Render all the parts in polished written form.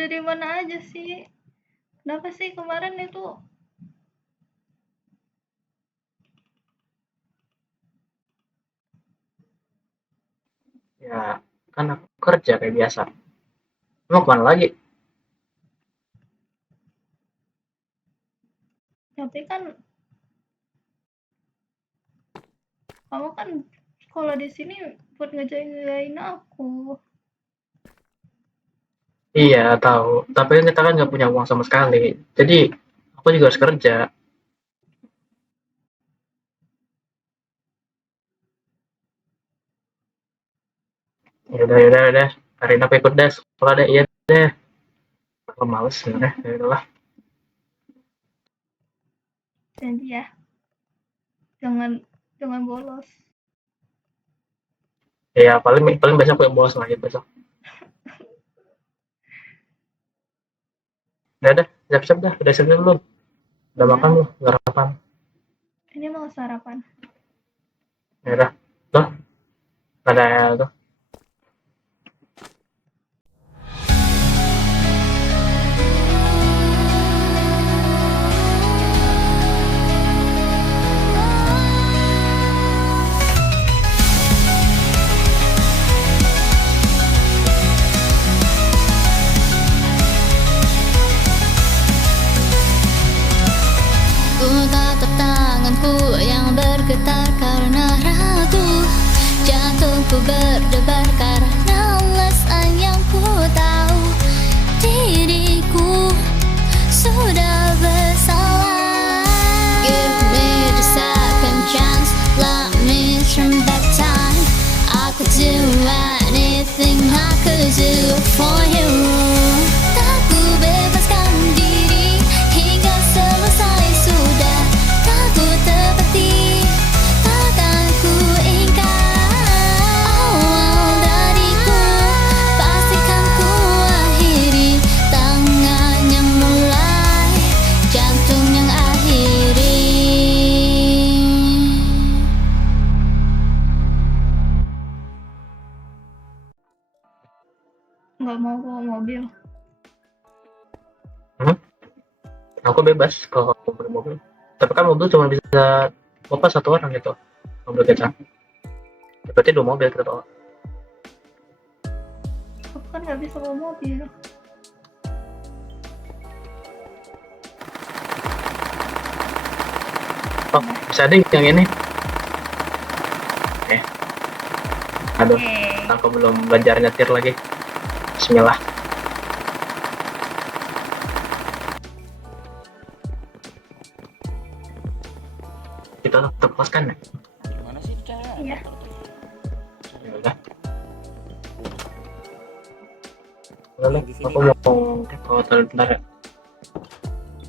Dari mana aja sih? Kenapa sih kemarin itu? Ya, kan aku kerja kayak biasa. Mau kemana lagi? Tapi kan kamu kan kalau di sini buat ngejain aku. Iya, tahu. Tapi kan kita kan nggak punya uang sama sekali. Jadi, aku juga harus kerja. Ya udah. Hari ini aku ikut deh. Sekolah deh, iya deh. Aku males sebenarnya. Ya udahlah. Janji ya, jangan bolos. Ya, paling paling besok aku yang bolos lagi besok. Udah, siap-siap dah. Udah siap belum? Udah Udah, makan belum? Sarapan? ini mau sarapan. Ya udah. Tuh, ada tuh. Ku tatap tanganku yang bergetar karena ragu. Jantungku berdebar karena alasan yang ku tahu. Diriku sudah bersalah. Give me the second chance, let me turn back time. I could do anything I could do for you. Tak ku bebaskan diri hingga selesai sudah. Tak ku tepati, takkan ku ingkar. Awal dariku pastikan ku akhiri. Tangan yang mulai, jantung yang akhiri. Nggak mau bawa mobil. Aku bebas kalau aku beli mobil. Tapi kan mobil cuma bisa bawa satu orang gitu. Mobil kita. Berarti 2 mobil kita bawa. Aku kan nggak bisa bawa mobil. Oh, bisa ada yang ini. Aduh, aku belum belajar nyetir lagi. Bismillah. Kita tetap kelas kan ya? Gimana sih cara? Iya. Ya udah. Lalu aku mau ke hotel bentar ya.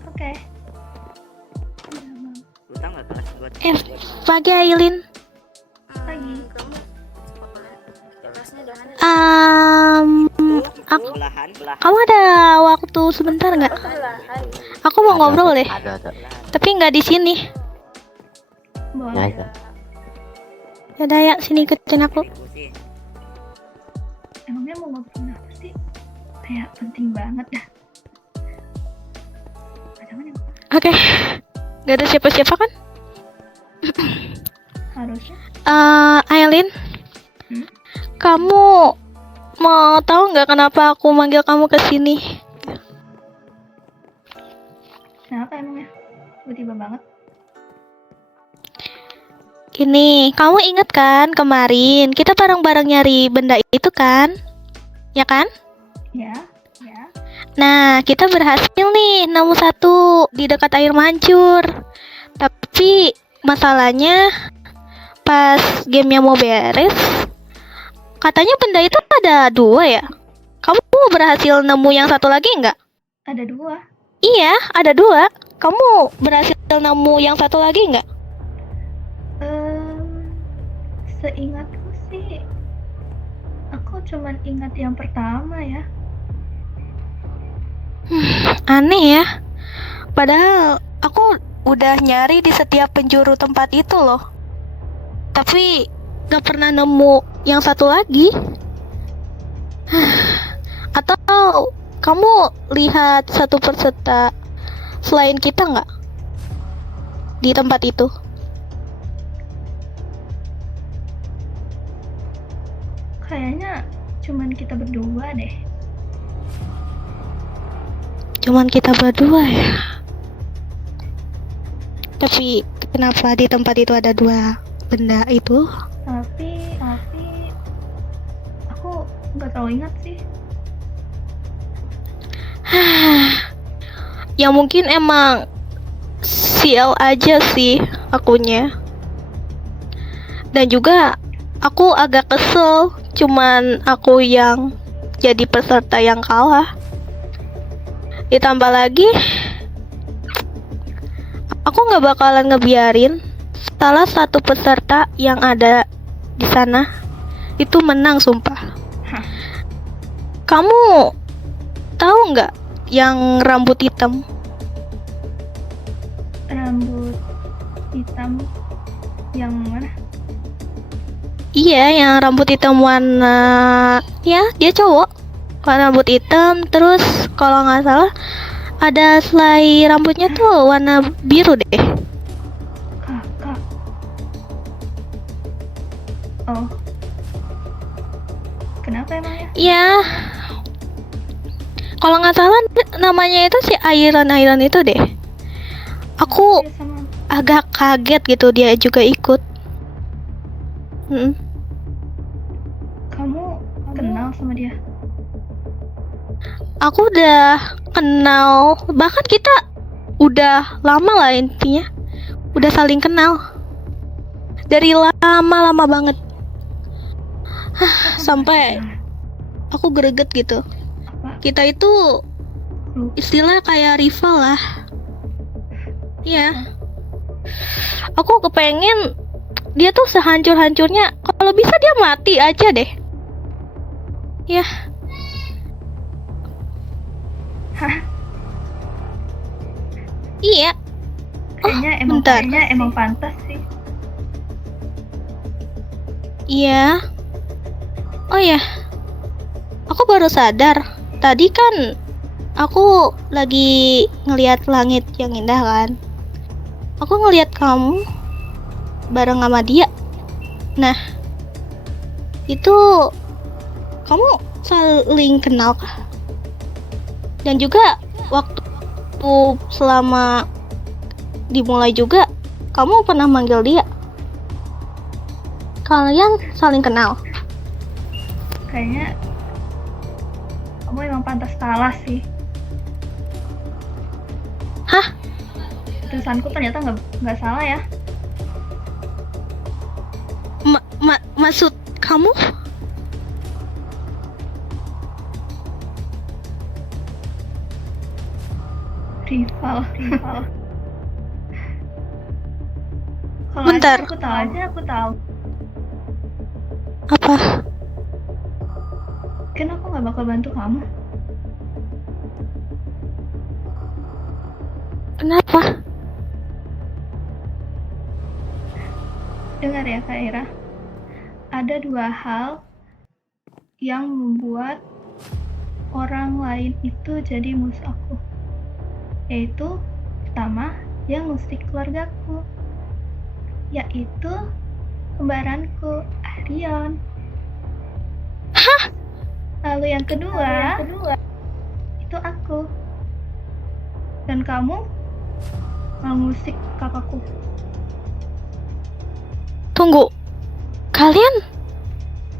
Oke. Lu tahu nggak kelas buat Pagi Ailin. Pagi. Kamu sekolah kelasnya udah mana? Aku, belahan kamu ada waktu sebentar nggak? Belahan. Aku mau ngobrol deh, Ada. tapi nggak di sini. Boleh. Ya. Yaudah ya, sini ikutin aku. sih. Emangnya mau ngobrolin apa sih? Kayak penting banget dah. Jangan yang Oke, nggak ada siapa-siapa kan? harusnya. Ailin, Hmm? kamu mau tahu nggak kenapa aku manggil kamu ke sini? Kenapa emangnya? Tiba-tiba banget. Gini, kamu inget kan kemarin kita bareng-bareng nyari benda itu kan? Ya kan? Ya. Nah, kita berhasil nih nemu satu di dekat air mancur. Tapi masalahnya pas gamenya mau beres, katanya benda itu ada 2 ya. Kamu berhasil nemu yang satu lagi nggak? Ada 2. Iya, ada 2. Kamu berhasil nemu yang satu lagi nggak? Seingatku sih, aku cuman ingat yang pertama ya. Aneh ya. Padahal aku udah nyari di setiap penjuru tempat itu loh. Tapi gak pernah nemu yang satu lagi. Atau kamu lihat satu peserta selain kita nggak di tempat itu? Kayaknya cuman kita berdua deh. Cuman kita berdua ya. Tapi kenapa di tempat itu ada dua benda itu? Tapi aku nggak terlalu ingat sih. Ya mungkin emang sial aja sih akunya. Dan juga aku agak kesel, cuman aku yang jadi peserta yang kalah. Ditambah lagi, aku nggak bakalan ngebiarin salah satu peserta yang ada di sana itu menang, sumpah. Hah. Kamu tahu nggak yang rambut hitam? Rambut hitam yang mana? Iya, yang rambut hitam warna, ya dia cowok, warna rambut hitam. Terus kalau nggak salah ada selai rambutnya tuh warna biru deh. Kakak. Oh. Kenapa emangnya? Ya, kalau nggak salah namanya itu si Iron itu deh. Aku Dia sama agak kaget gitu dia juga ikut. kamu kenal sama dia? Aku udah kenal, bahkan kita udah lama lah intinya, udah saling kenal dari lama banget. Sampai aku greget gitu. Apa? Kita itu istilah kayak rival lah. Iya. Aku kepengen dia tuh sehancur-hancurnya, kalau bisa dia mati aja deh. Ya. Hah? Iya. Kayaknya emang pantas sih. Iya. Oh ya. Aku baru sadar. Tadi kan aku lagi ngelihat langit yang indah kan. Aku ngelihat kamu bareng sama dia. Nah, itu kamu saling kenal kah? Dan juga waktu selama dimulai juga kamu pernah manggil dia. Kalian saling kenal. Kayaknya kamu emang pantas kalah sih. Hah? Tulisanku ternyata nggak salah ya. Maksud kamu? Rival. Kalau Bentar. aku tahu. Apa? Kan aku nggak bakal bantu kamu. Kenapa? Dengar ya Kak Ira. Ada dua hal yang membuat orang lain itu jadi musuh aku. Yaitu pertama, yang ngusik keluargaku. Yaitu kembaranku, Arion. Hah? Lalu yang kedua, itu aku. Dan kamu mengusik kakakku. Tunggu. Kalian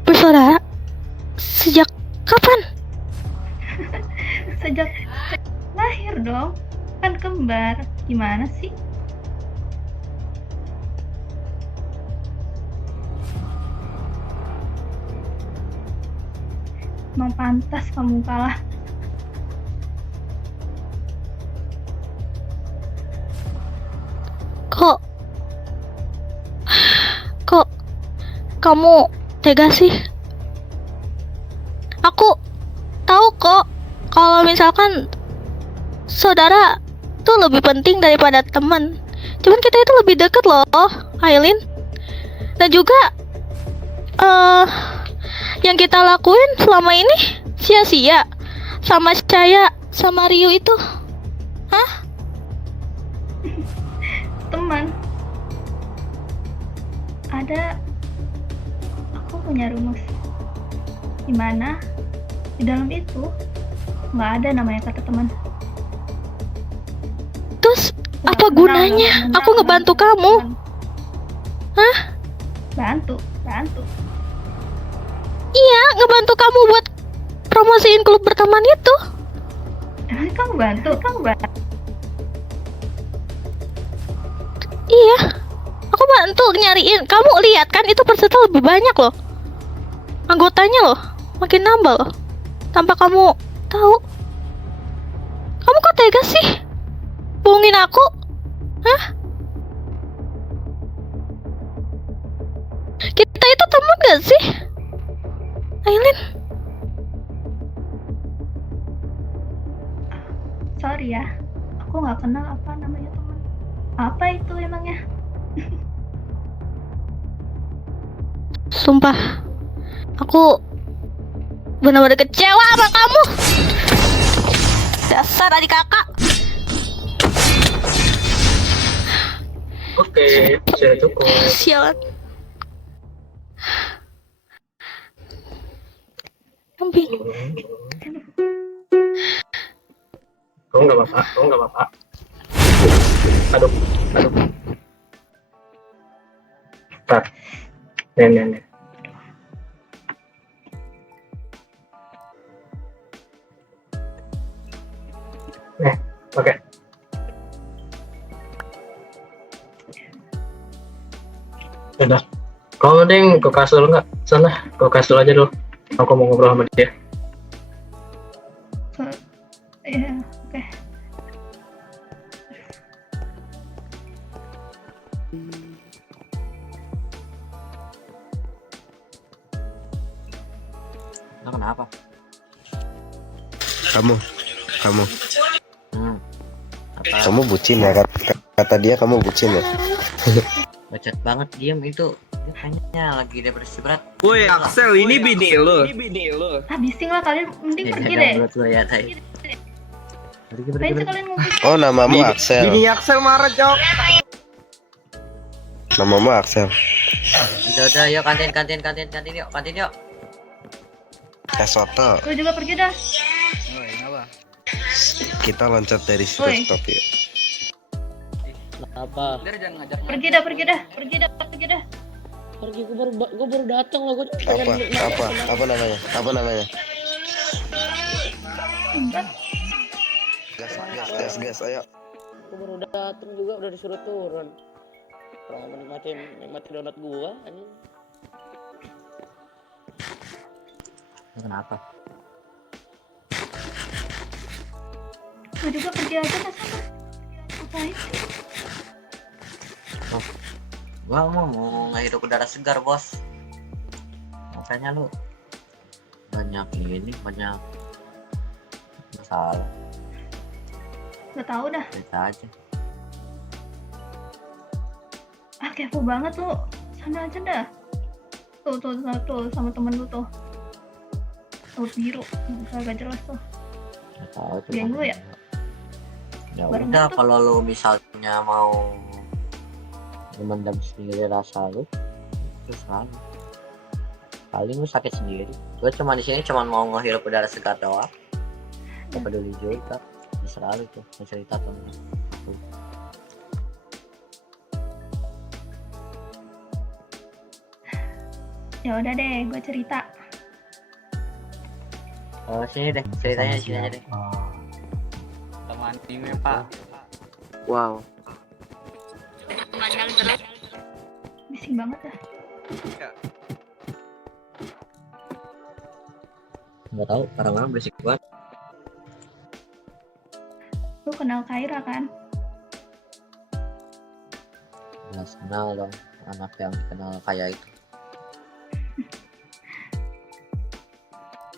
bersaudara? Sejak kapan? Sejak lahir dong. Kan kembar. Gimana sih? Emang pantas kamu kalah. Kok kamu tega sih? Aku tahu kok kalau misalkan saudara tuh lebih penting daripada teman. Cuman kita itu lebih deket loh, Aileen. Dan juga yang kita lakuin selama ini sia-sia. sama Caya sama Ryu itu? Teman. Ada, aku punya rumus. Di mana di dalam itu nggak ada namanya kata teman. Terus Nggak apa kenal, gunanya nggak aku kenal, ngebantu nggak kamu? kenal. Bantu. Iya, ngebantu kamu buat promosiin klub berteman itu. Emang kamu bantu? Iya, aku bantu nyariin. Kamu lihat kan itu peserta lebih banyak loh, anggotanya loh, makin nambah loh. Tanpa kamu tahu. Kamu kok tega sih bohongin aku? Kita itu teman gak sih, Aileen? Sorry ya, aku nggak kenal apa namanya teman. Apa itu emangnya? Sumpah, aku benar-benar kecewa sama kamu. Dasar adik kakak. Oke, sudah cukup. Sialan. Kambing. Kamu nggak apa-apa. Aduh. Ntar. Nih. Oke. Udah. Kau ding ke kasur nggak? Sana, ke kasur aja dulu. Aku mau ngobrol sama dia. Iya, oke. Lo kenapa? Kamu Apa? kamu bucin ya, kata dia kamu bucin ya. Bacot banget diem itu. Dia kayaknya lagi depresi berat. Woi Axel, ini bini lo. Bising lah kalian, mending pergi Iya, deh. menurut lo ya, Tai. Pergi. Ngapain sih kalian ngumpul? Oh, namamu Axel. Bini Axel marah, Jok. Namamu Axel. Udah, yuk kantin yuk. Soto. Gue juga pergi dah. Woi, kenapa? Kita loncat dari Woi. rooftop ya. Apa? Pergi dah. Pergi, gue baru datang loh, gue Apa namanya? Enggak. Gas, ayo. Gue baru datang juga udah disuruh turun. Kalau menikmati donat gua, anjing. Kenapa? Gue juga pergi aja ke sana. Ngapain sih? Gua mau ngehirup udara segar, bos. Makanya lu banyak masalah. Gak tau dah. Cerita aja. Kepo banget lu. Sana aja dah. Tuh sama temen lu tuh. Tuh biru. Agak jelas tuh. Gak tahu tuh. Geng lu ya? Ya Barengan udah, tuh. kalau lu misalnya mau memendam sendiri rasa lu, terus paling lu sakit sendiri. Gue cuma di sini cuma mau ngehirup udara segar doang. Gak peduli juga. Terserah lu tuh cerita tentang aku. Ya udah deh, gue cerita. Oh, sini deh, ceritanya di sini aja deh. Teman timnya, Pak. Wow. Bising banget dah. Nggak tahu, orang-orang berisik banget. Lu kenal Kaira kan? Nggak kenal dong, anak yang dikenal kayak itu.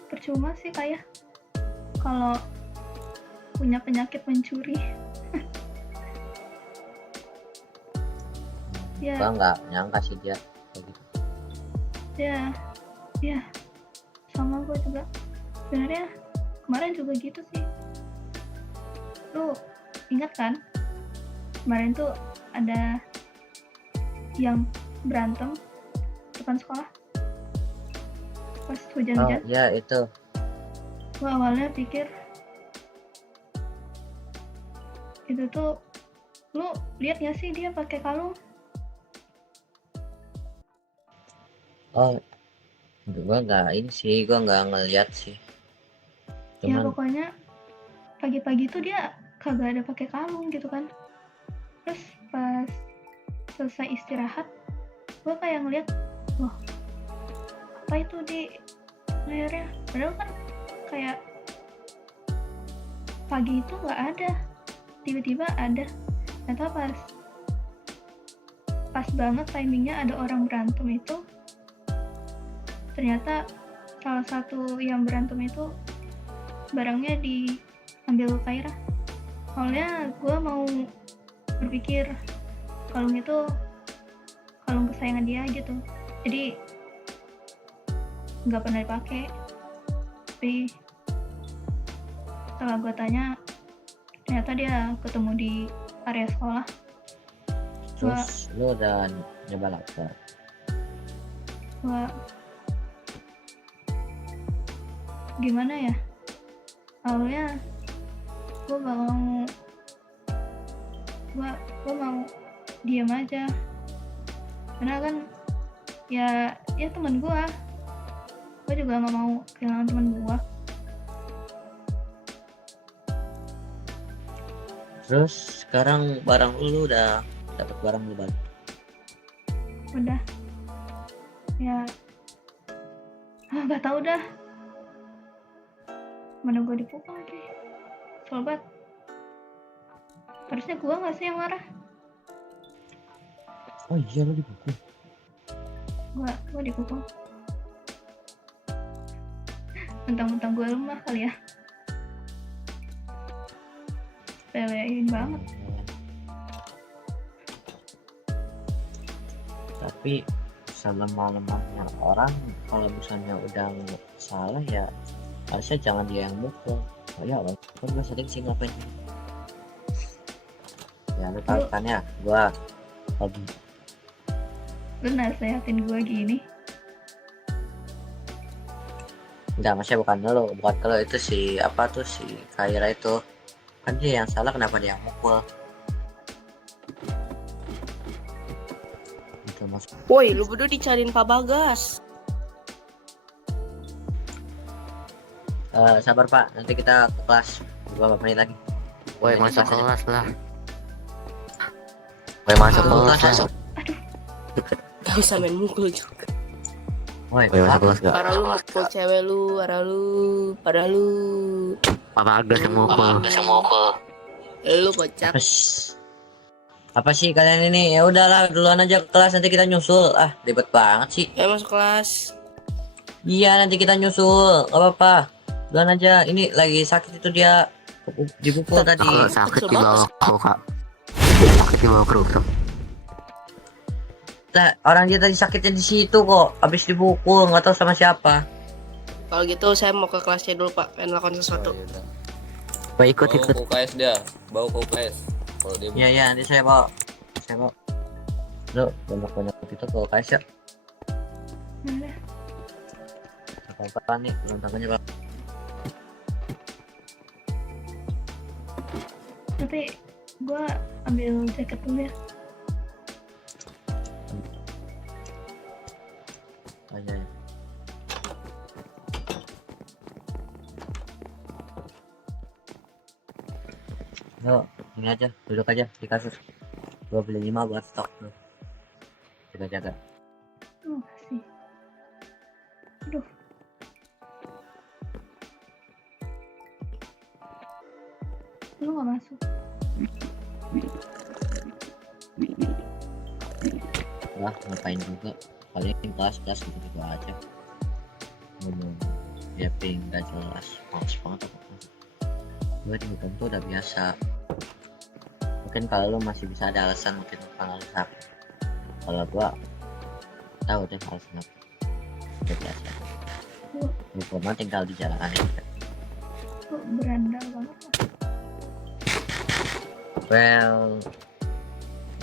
Percuma sih kayak kalau punya penyakit mencuri. Ya, Gua nggak nyangka sih dia kayak gitu. ya, sama gue juga. Sebenarnya kemarin juga gitu sih. Lu ingat kan? Kemarin tuh ada yang berantem depan sekolah pas Oh hujan-hujan. ya itu. Gua awalnya pikir itu tuh, lu lihat gak sih dia pakai kalung? Oh gua nggak ini sih, gua nggak ngeliat sih. Ya Cuman pokoknya pagi-pagi tuh dia kagak ada pakai kalung gitu kan. Terus pas selesai istirahat, gue kayak ngeliat, wah apa itu di lehernya? Padahal kan kayak pagi itu nggak ada, tiba-tiba ada. Ternyata pas banget timingnya ada orang berantem itu, ternyata salah satu yang berantem itu barangnya diambil Kaira. Awalnya gue mau berpikir kalung itu kalung kesayangan dia gitu, jadi nggak pernah dipakai. Tapi setelah gue tanya, ternyata dia ketemu di area sekolah. terus lu udah nyoba lapor. Gue gimana ya, awalnya gue mau diam aja, karena kan ya teman gue juga nggak mau kehilangan teman gue. Terus sekarang barang lu udah dapat barang lu balik. Udah ya, nggak tahu dah, mana gue dipukul lagi, sobat. Harusnya gue nggak sih yang marah. Oh iya lu dipukul. Gue dipukul. Mentang-mentang gue lemah kali ya, pelein banget. Tapi selemah-lemahnya orang, kalau misalnya udah salah ya harusnya jangan dia yang mukul. Oh ya Allah, kan gue sering sih ngapain. Ya lu tahu kan ya, gua hobi. Lu nasehatin gue gini? Enggak, maksudnya bukan kalau itu si apa tuh si Kaira itu kan dia yang salah, kenapa dia yang mukul? Itu maksud. Woi, lu berdua dicariin Pak Bagas. Sabar Pak, nanti kita ke kelas beberapa menit lagi. Woi, masuk Kelas aja. kelas lah. Woi, masuk kelas lah. Gak usah main mukul juga. Woi, Woi, masuk kelas gak? Parah lu mukul cewek lu, parah lu. Pak Bagas yang mukul. Lu kocak. Apa sih kalian ini? Ya udahlah, duluan aja ke kelas, nanti kita nyusul. Ah, ribet banget sih. Ya masuk kelas. Iya, nanti kita nyusul. Gak apa-apa. Duluan aja. Ini lagi sakit itu dia dipukul tadi. Sakit dibawa ke kak. Sakit dibawa ke dokter. Nah, orang dia tadi sakitnya di situ kok. Habis dipukul, nggak tahu sama siapa. Kalau gitu saya mau ke kelasnya dulu Pak, pengen lakukan sesuatu. Pak ikut. Bawa ke UKS dia, bawa ke UKS. Kalau dia Iya, nanti saya bawa. Lo banyak itu ke UKS ya. Udah. Apa nih, tangannya Pak. Tapi gue ambil jaket dulu ya. Aja ya. Yo, ini aja, duduk aja di kasur. Gua beli 5 buat stok tuh. Kita jaga. Makasih. Aduh. Lu gak masuk? Wah, ngapain juga? Paling kelas gitu aja. Ngomong ya ping gak jelas, males banget aku. Gue di hutan tuh udah biasa. Mungkin kalau lu masih bisa ada alasan, mungkin kalau lu sakit. Kalau gua tahu deh alasan apa. Udah biasa. Hukuman tinggal di jalan aja. Tuh berandal banget lah. Well,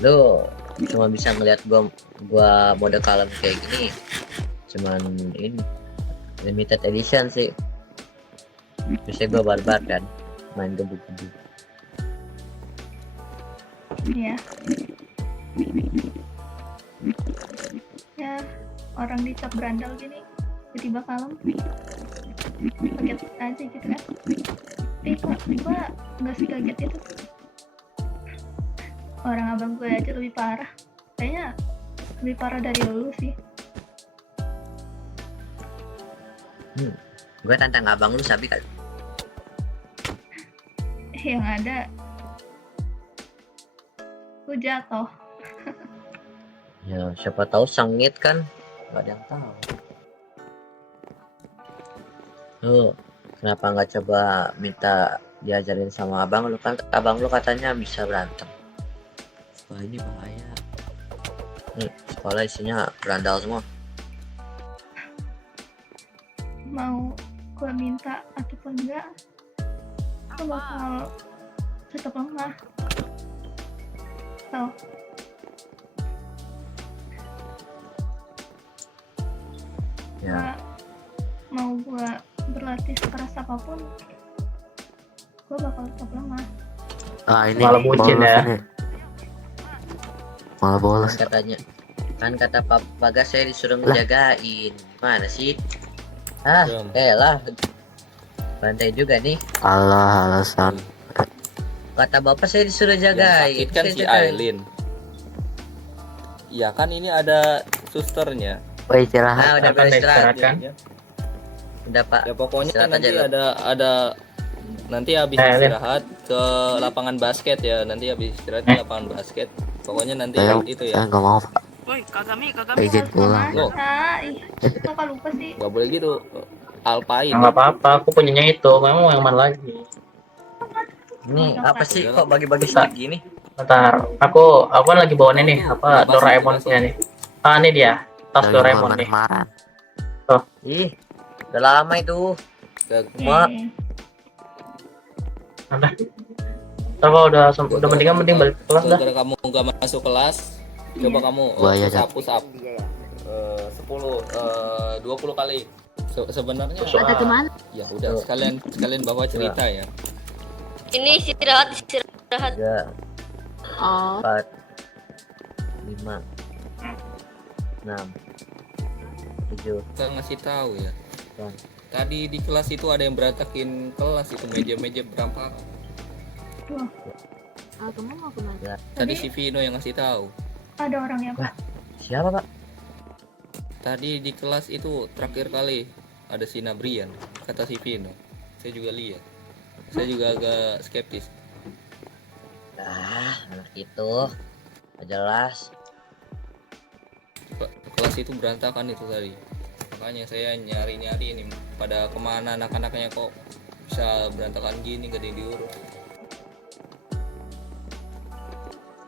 lu cuma bisa ngeliat gua mode kalem kayak gini, cuman ini limited edition sih. Biasanya gua barbar kan, main gebuk-gebuk. Iya. Ya, orang dicap berandal gini tiba-tiba kalem. Kaget aja gitu kan. Kok gua nggak sekaget itu. Orang abang gue aja lebih parah. Kayaknya lebih parah dari lu sih. Gue tantang abang lu sabi kan. Yang ada gue jatuh. Ya siapa tahu sengit kan, nggak ada yang tahu. Lu kenapa nggak coba minta diajarin sama abang lu, kan abang lu katanya bisa berantem. Wah ini bahaya. Nih sekolah isinya berandal semua. Mau gue minta ataupun enggak, gue bakal tetap lemah. So, Ya mau gue berlatih sekeras apapun, gue bakal tetap lemah. Ah ini Malah bucin bolos ya. ini. Malah bolos. katanya, kan kata Pak Bagas saya disuruh ngejagain. Gimana sih? Ah, lah. Bantai juga nih. Alah alasan. Kata bapak saya disuruh jagain. Yang sakit kan Saya si jagain. Aileen. Ya kan ini ada susternya. Oh istirahat. Nah, udah Akan beristirahat. diistirahat kan? Udah Pak. Ya pokoknya Istirahat nanti aja, lu. ada nanti habis Aileen. istirahat ke lapangan basket ya. Nanti habis istirahat ke lapangan basket. Pokoknya nanti Saya itu saya ya. nggak mau Pak. Woi, Kagami. Izin pulang. Loh. Ih, kok lupa sih? Gak boleh gitu. Alpain. Nggak apa-apa, aku punyanya itu. Memang yang mana lagi? Ini apa sih Udah. kok bagi-bagi slot gini? Bentar, aku kan lagi bawa nih apa Doraemonnya nih. Ah ini dia, tas Lagi Doraemon mau nih. marah. Ih, udah lama itu. Mak. Ada. Ntar kalau udah mending balik ke kelas dah. Gara-gara kamu nggak masuk kelas, coba kamu Buaya, push up 20 kali. Sebenarnya Ada teman? ya udah sekalian bawa cerita ya. Ini istirahat. 3 4 5 6 7. Kita ngasih tahu ya. Bang. Tadi di kelas itu ada yang berantakin kelas, itu meja-meja berantakan. Tadi si Vino yang ngasih tahu. Ada orangnya, Pak. Siapa, Pak? Tadi di kelas itu terakhir kali ada si Nabrian, kata si Vino. Saya juga lihat. Saya juga agak skeptis. Ah, anak itu nggak jelas. Kelas itu berantakan itu tadi. Makanya saya nyari-nyari ini pada kemana anak-anaknya kok bisa berantakan gini, gak ada yang diurus.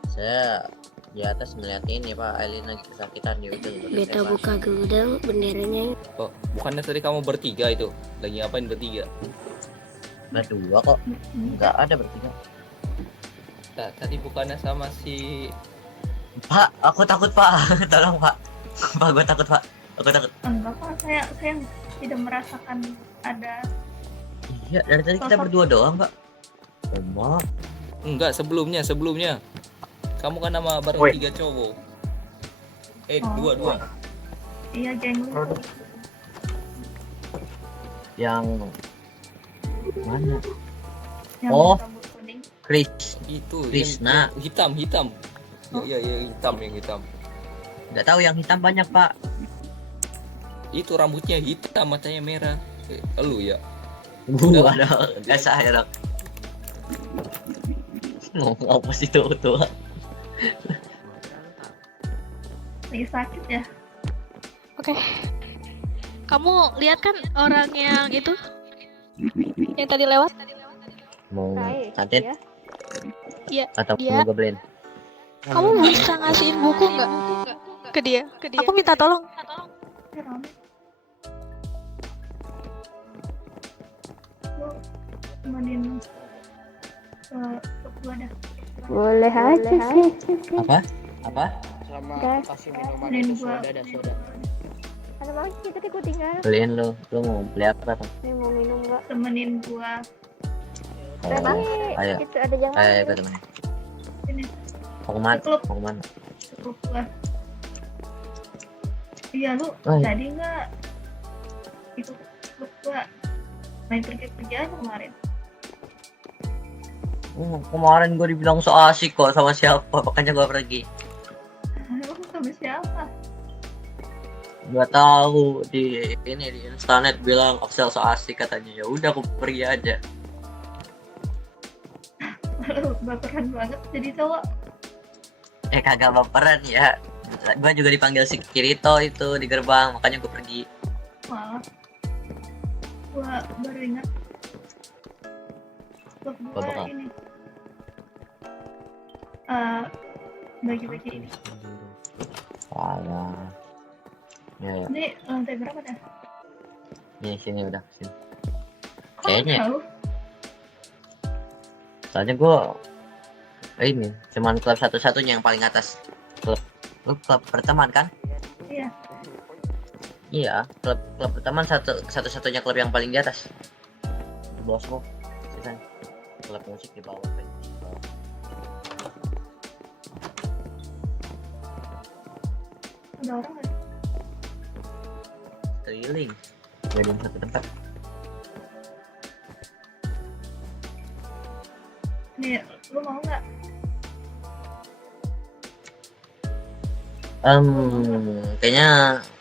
Saya di atas ngeliat ini Pak, Aileen lagi kesakitan di ujung. Beta buka gudang benderanya. Oh, bukannya tadi kamu bertiga itu? Lagi ngapain bertiga? Berdua kok, nggak ada bertiga. Tadi bukannya sama si... Pak, aku takut Pak, tolong Pak. Pak, gue takut Pak, aku takut. Enggak, Pak. Saya tidak merasakan ada. Iya, dari tadi kita berdua doang Pak. Oma, Enggak, sebelumnya. Kamu kan nama bareng Woi. 3 cowok. Oh. 2. Iya, geng lu. yang mana? Yang Oh. rambut kuning. Chris, Itu Krisna. yang hitam. Iya, yang hitam. Nggak tahu yang hitam banyak Pak. Itu rambutnya hitam, matanya merah. Elu ya. Waduh, nggak saya dong. Ngomong apa sih tuh? Lagi sakit ya? Oke. Kamu lihat kan orang yang itu? Yang tadi lewat? Mau kantin Iya, atau dia. mau goblin? Kamu bisa ngasihin buku nggak ke dia? Aku minta tolong. Ya, rame. temenin ke gua dah. Boleh aja sih. Apa Sama Udah. kasih minuman Temenin itu gua. soda dah soda. Ada mau sih tadi gue tinggal. beliin lu mau beli apa tuh? Ini mau minum nggak? Temenin gua. Tapi Ayo. itu ada yang Ayo lain. gue temenin. Sini, Mau kemana? Klub. Mau kemana? cukup gua. Iya lu Oh, iya. tadi nggak ikut klub gua main pergi-pergi aja kemarin. Kemarin gue dibilang so asik kok sama siapa, makanya gue pergi. Lu sama siapa? Gak tahu di Instanet bilang Axel so asik katanya. Ya udah aku pergi aja. Lu baperan banget jadi cowok. Kagak baperan ya. Gue juga dipanggil si Kirito itu di gerbang, makanya gue pergi. Malah gua baru ingat klub Apa gua bakal? ini bagi-bagi ini. Alah. Ya, Ini lantai berapa dah? ini sini udah sini. Kok Kayaknya. tahu? Soalnya gue ini cuman klub satu-satunya yang paling atas. Lu klub berteman kan? Iya. Iya, klub berteman satu-satunya klub yang paling di atas. Bosku, sisanya klub musik di bawah. Ada orang nggak? Keliling, jadi satu tempat. Nih, lu mau nggak? Kayaknya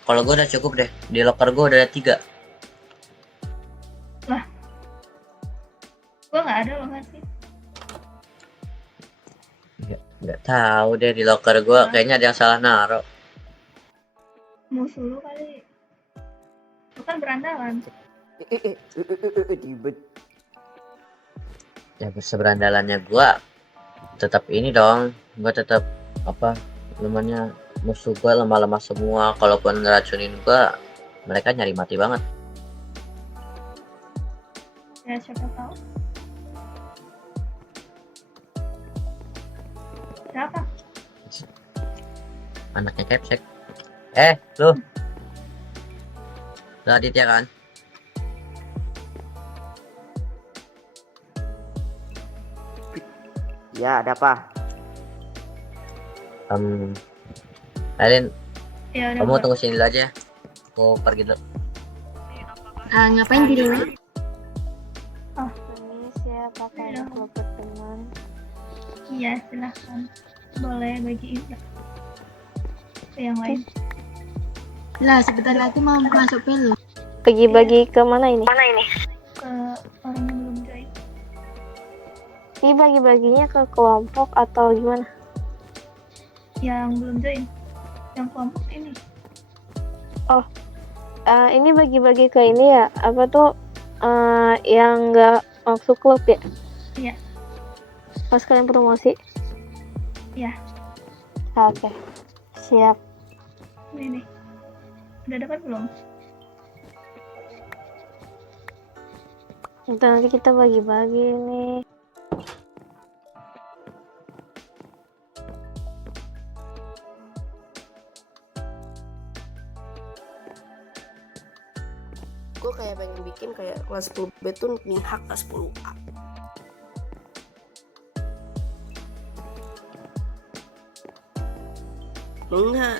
kalau gue udah cukup deh. Di locker gue udah ada 3. Gua nggak ada loh nggak sih? Nggak tahu deh di locker gue kayaknya ada yang salah naro. Musuh lu kali. Lu kan berandalan. Ya seberandalannya gue tetap ini dong. Gue tetap apa namanya musuh gue lemah-lemah semua. Kalaupun ngeracunin gue, mereka nyari mati banget. Ya siapa tahu. Siapa? Anaknya Capsek. Lu Aditya kan? Ya, ada apa? Alin, Ya udah. kamu gua. tunggu sini dulu aja. Aku pergi dulu. Ngapain di luar? Ini siapa kayak klub berteman? Iya silahkan. Boleh bagiin ke yang lain. Lah, sebentar lagi mau masuk pel. Bagi-bagi ke mana ini? Ke orang yang belum join. Ini bagi-baginya ke kelompok atau gimana? Yang belum join. Yang kelompok ini. Ini bagi-bagi ke ini ya? Apa tuh yang nggak masuk klub ya? Iya. Pas kalian promosi? Iya. Oke, siap. Ini nih. Udah dapat belum? Ntar nanti kita bagi-bagi nih. Gue kayak pengen bikin kayak kelas 10B tuh mihak kelas 10A. Mau nggak?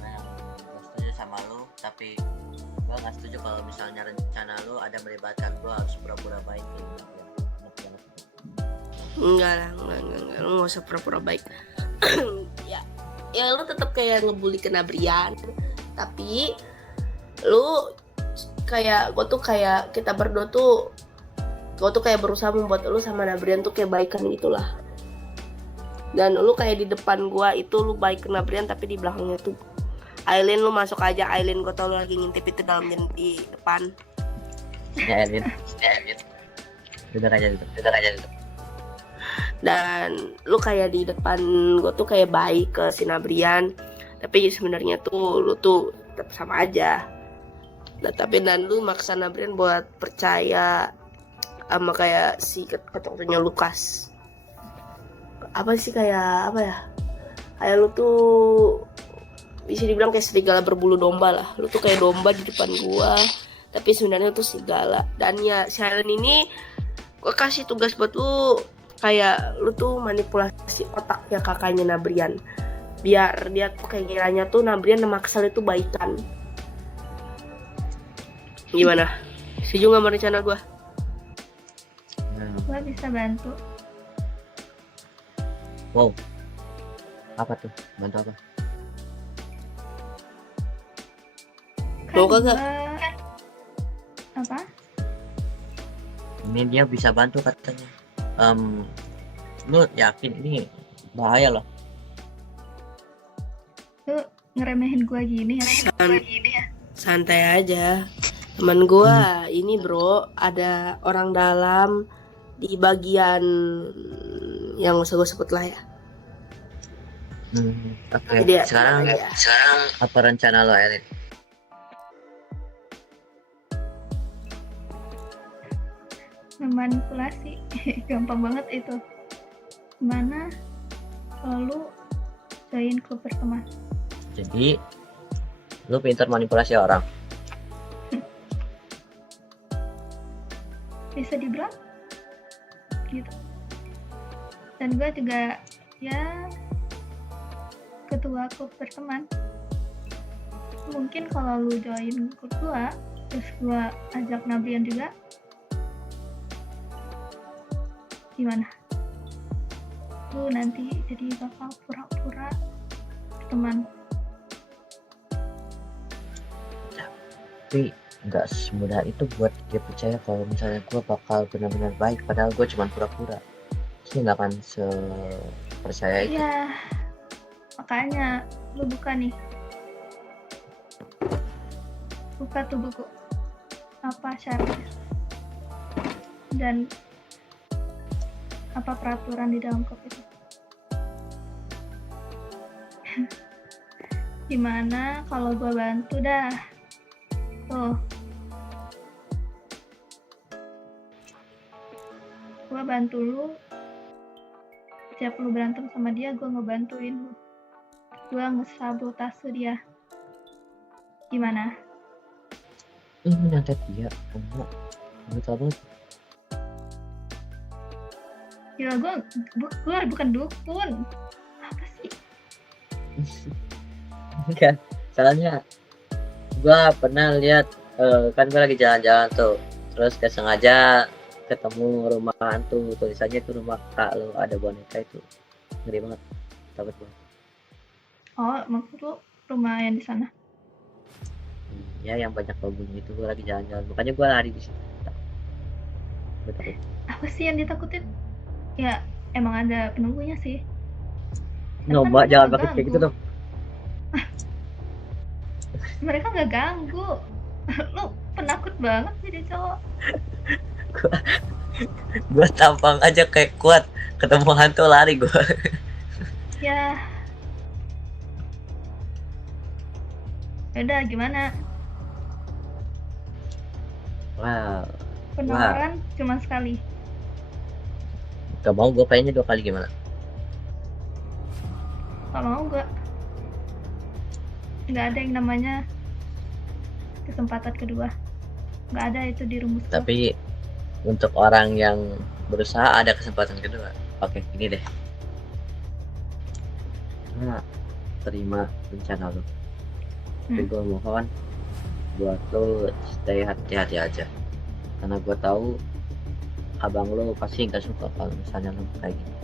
Gue setuju sama lu, tapi gue nggak setuju kalau misalnya rencana lu ada melibatkan gue harus pura-pura baik gitu. Enggak lah, enggak. Lu nggak usah pura-pura baik. ya lu tetap kayak ngebully ke Nabrian, tapi lu kayak gue tuh kayak kita berdua tuh gue tuh kayak berusaha membuat lu sama Nabrian tuh kayak baikan gitulah. Dan lu kayak di depan gua itu lu baik ke Nabrian, tapi di belakangnya tuh Aileen. Lu masuk aja Aileen, gua tau lu lagi ngintip itu dalam di depan. Ya Elin. Duduk aja dulu. Dan lu kayak di depan gua tuh kayak baik ke si Nabrian, tapi sebenarnya tuh lu tuh tetap sama aja. Nah tapi dan lu maksa Nabrian buat percaya sama kayak si ketuanya Lukas. Apa sih kayak apa ya? Kayak lu tuh bisa dibilang kayak serigala berbulu domba lah. Lu tuh kayak domba di depan gua, tapi sebenarnya tuh serigala. Dan ya si Helen ini gua kasih tugas buat lu, kayak lu tuh manipulasi otaknya kakaknya Nabrian, biar dia tuh kayak kiranya tuh Nabrian sama Axel itu baikan. Gimana? Setuju nggak sama rencana gua? Gua bisa bantu. Wow. Apa tuh? Bantu apa? Kan Mau kagak? Apa? Ini dia bisa bantu katanya. Lu yakin ini bahaya loh? Lu ngeremehin gua gini ya? Santai aja. Teman gua ini bro, ada orang dalam di bagian yang usah gue sebut lah ya. Oke. Jadi, Sekarang apa rencana lo, Erin? Memanipulasi. Gampang banget itu. Gimana kalau lu join klub berteman? Jadi lu pintar manipulasi orang. Bisa dibilang gitu. Dan gue juga ya ketua klub berteman. Mungkin kalau lu join klub gue, terus gue ajak Nabrian juga, gimana? Lu nanti jadi bakal pura-pura teman. Tapi nggak semudah itu buat dia percaya kalau misalnya gue bakal benar-benar baik, padahal gue cuma pura-pura. Sih nggak akan sepercaya itu. Iya, makanya lu buka nih, buka tuh buku apa syaratnya dan apa peraturan di dalam klub itu. Gimana kalau gue bantu dah tuh, gue bantu lu. Setiap lu berantem sama dia, gue ngebantuin lu. Gue ngesabotase dia. Gimana? Ini nyantet dia, enggak tahu. Gila, gue bukan dukun. Apa sih? Enggak, soalnya gue pernah lihat kan gue lagi jalan-jalan tuh, terus kesengaja ketemu rumah hantu, tulisannya itu rumah kak lo, ada boneka itu, ngeri banget, takut banget. Oh, maksud lu rumah yang di sana? Ya yang banyak bambunya itu, gue lagi jalan-jalan, makanya gue lari di situ. Gue takut. Apa sih yang ditakutin? Ya emang ada penunggunya sih. No, Kan mbak, mereka jangan nggak pakai kayak ganggu. gitu dong. Mereka nggak ganggu. Lu penakut banget jadi cowok. Gue tampang aja kayak kuat, ketemu hantu lari gue. Ya. Yaudah, gimana? Wow, Penawaran cuma sekali. gak mau, gue pengennya 2 kali, gimana? Gak mau gak? Nggak ada yang namanya kesempatan kedua. Nggak ada itu di rumus gua. Tapi untuk orang yang berusaha ada kesempatan kedua. Oke, ini deh. Nah, terima rencana lo. Tapi gue mohon buat lo stay hati-hati aja. Karena gue tahu abang lo pasti nggak suka kalau misalnya lo kayak gini.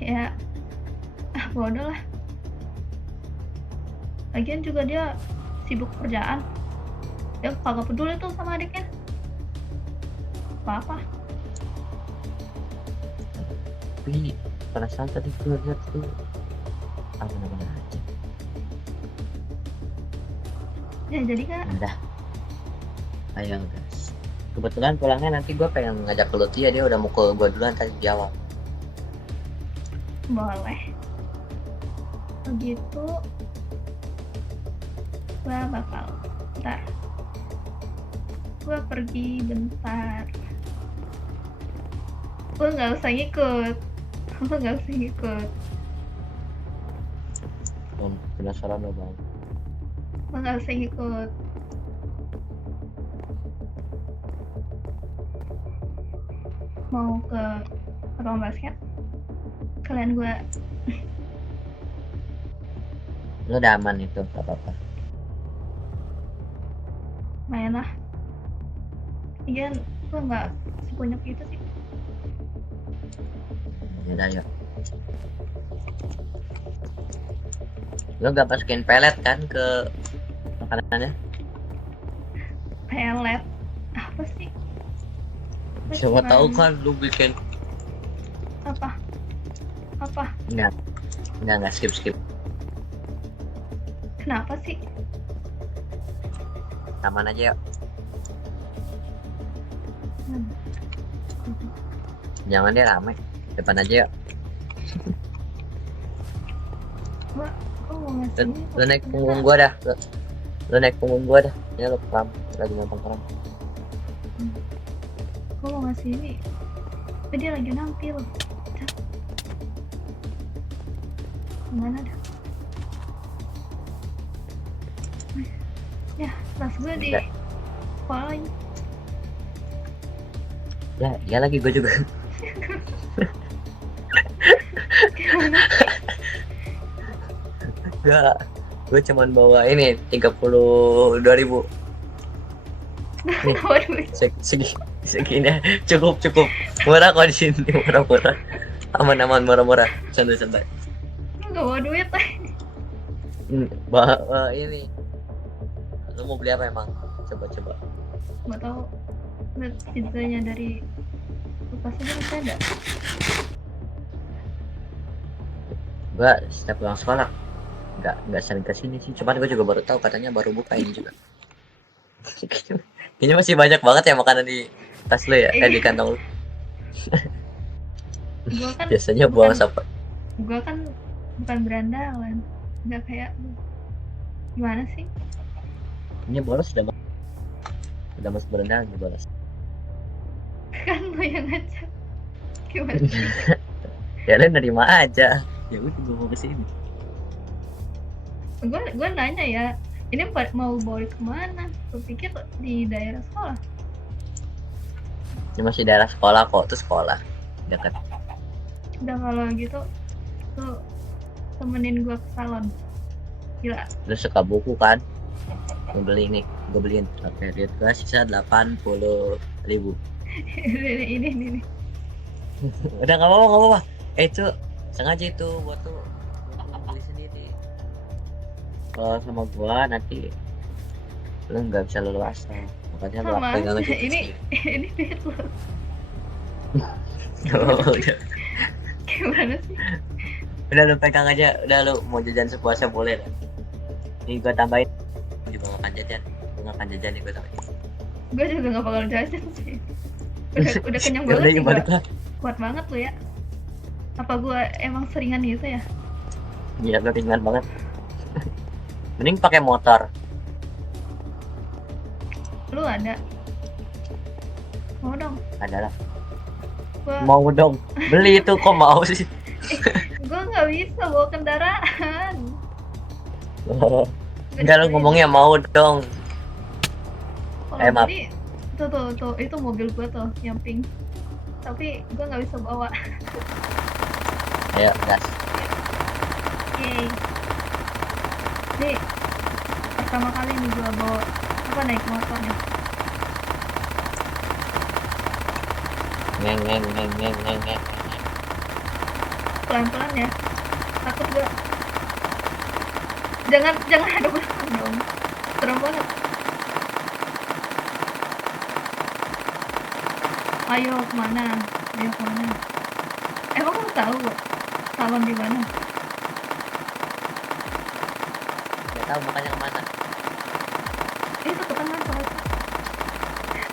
Ya, bodoh lah. Lagian juga dia sibuk kerjaan. Dia kagak peduli tuh sama adiknya. Apa-apa. Tapi perasaan tadi gue lihat tuh aman-aman aja. Ya jadi kak. Udah, ayo guys. Kebetulan pulangnya nanti gue pengen ngajak ke Lutia, dia udah mukul gue duluan tadi di awal. Boleh. begitu gue bakal bentar, gue pergi bentar, gue nggak usah ngikut, gue nggak usah ngikut, Penasaran lo bang. gue nggak usah ngikut. Mau ke ruang basket, kalian gue Lo udah aman itu, gak apa-apa. main lah. Iya, gue nggak sebanyak itu sih. Yaudah yuk. Lo gak masukin pelet kan ke makanannya? Pelet apa sih? Gua Siapa cuman- tahu kan lu bikin. apa Enggak skip. kenapa sih? Aman aja yuk. Hmm. Jangan deh rame. Depan aja yuk. Gue mau ngasih Lo naik punggung gua dah. Lo naik punggung gua dah. Ya lo kram. Lagi nonton kram. gue mau ngasih ini, tapi dia lagi nampil. Cak. Gimana dah? Ya, tas gue di Udah. paling. Ya lagi gua juga. Enggak. Gue cuman bawa ini 32.000. Nih. Waduh, Segini cukup murah kok di sini, murah aman murah santai. gue gak bawa duit. Ini lo mau beli apa emang? Coba Gak tau, liat pizzanya dari kulkas aja masih ada. gua setiap pulang sekolah nggak sering kesini sih, cuman gue juga baru tahu katanya baru buka ini juga. Ini masih banyak banget ya makanan di tas lo ya, di kantong lo. Gue kan Biasanya buang sampah. gue kan bukan berandalan, nggak kayak lu. Gimana sih? Ini bolos udah masuk berenang nih bolos. Kan lo yang ngajak. Gimana? Ya lo nerima aja. Ya udah gue mau kesini. gue nanya ya, ini mau bawa kemana? Gue pikir di daerah sekolah. Ini masih daerah sekolah kok, tuh sekolah dekat. Udah kalau gitu tuh temenin gue ke salon. Gila. Lu suka buku kan? Mau beli nih, gue beliin. Oke, duit gue sisa 80.000. ini Udah nggak apa-apa. Itu sengaja itu buat tuh beli sendiri. Kalau sama gua nanti lu nggak bisa leluasa, makanya lu sama pegang aja. ini duit lo. Udah, Gimana sih? udah lu pegang aja. Udah lu mau jajan sepuasnya boleh lah. Ini gua tambahin. Gua juga nggak akan jajan. Gua nggak akan jajan nih gua tambahin. Gue juga gak bakal jajan sih. Udah kenyang Ya banget udah, sih balik gua. lah. Kuat banget lo ya. Apa gue emang seringan gitu ya? Iya, lu ringan banget. Mending pakai motor. Lu ada? Mau dong? Ada lah. Gua Mau dong. Beli itu kok mau sih? gue nggak bisa bawa kendaraan. Enggak, lu ngomongnya mau dong. Kalau maaf. tadi tuh itu mobil gue tuh yang pink. Tapi gue nggak bisa bawa. Ayo, gas. Yeay. Nih, pertama kali nih gue bawa naik motor nih. Ngeng. Pelan-pelan ya. Takut gue. Jangan ada belakang dong. Serem banget. Ayo kemana? Emang kamu tahu salon di mana? Gak tahu makanya kemana. Itu depan apa?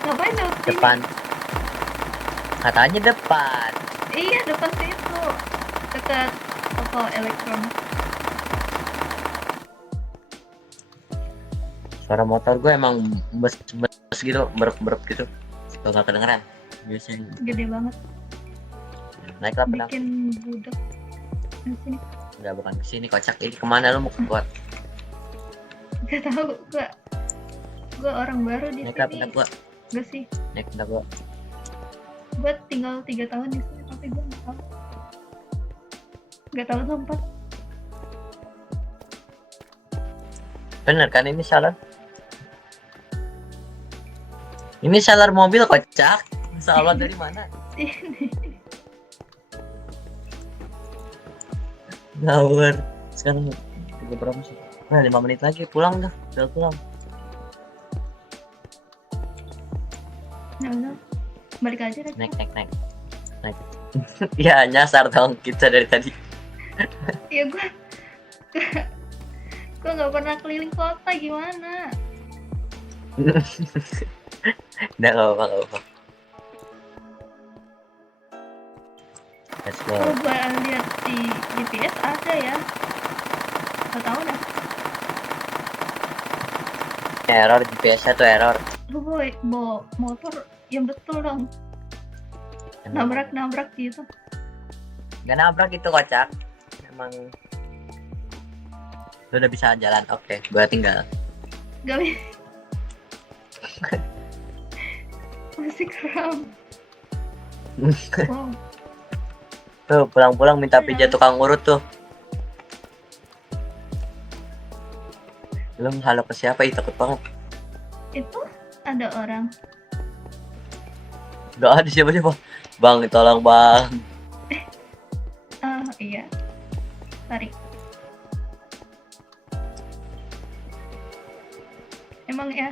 Ngapain lewat sini? Depan. Katanya depan. Iya, depan situ. Dekat toko elektronik. Suara motor gue emang bes gitu, berep gitu. Kalau nggak kedengeran, biasanya Gede banget. naik lah pedang. Bikin budak. Di sini. Enggak, bukan kesini, kocak. Ini kemana lu mau kuat? Gak tahu. Gue orang baru di Naik lah sini. pedang gua, Gak sih. naik pedang gua. Gue tinggal 3 tahun di sini, tapi gue nggak tahu tempat. Bener kan ini salah? Ini seller mobil kocak. Salah dari mana? Sini. Ngawur. Sekarang juga berapa sih? Nah, 5 menit lagi pulang dah. Udah pulang. Nah, udah. Balik aja deh. Naik. Ya nyasar dong kita dari tadi. Ya gue nggak pernah keliling kota, gimana? Nggak apa-apa. Let's go. Kalau gue lihat di GPS ada ya. Gak tahu dah. Error GPS-nya tuh error. Lu bawa motor yang betul dong. Nabrak gitu. Gak nabrak itu kocak. Emang lu udah bisa jalan. Oke, gua tinggal. Gak bisa. Masih kram. Wow. Tuh pulang-pulang minta pijat tukang urut tuh. Belum halo ke siapa? Ih, takut banget. Itu ada orang. Gak ada siapa-siapa. Bang, tolong bang. Iya. Tarik. Emang ya,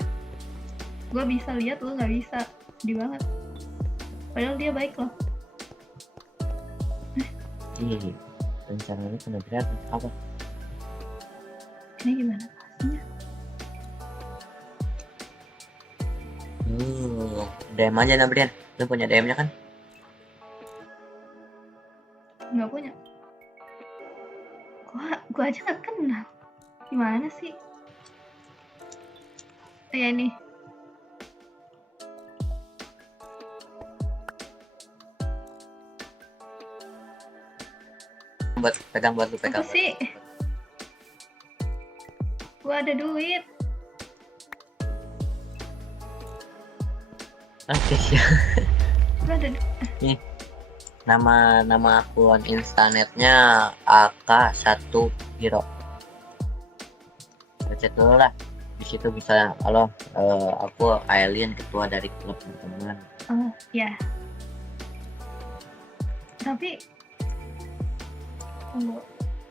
gue bisa lihat, lo nggak bisa. Sedih banget. Padahal dia baik loh. Ih, rencananya penampilan apa? Ini gimana pastinya? DM aja Nabrian. Lu punya DM-nya kan? Nggak punya. Gua aja nggak kenal. Gimana sih? Ya ini. Buat lu pegang. Apa sih? Gua ada duit. Oke, siap. Gua ada Nih. Nama akun instanetnya AK1 Hero. Chat dulu lah. Di situ bisa halo, aku alien ketua dari klub teman. Oh, ya. Tapi tunggu,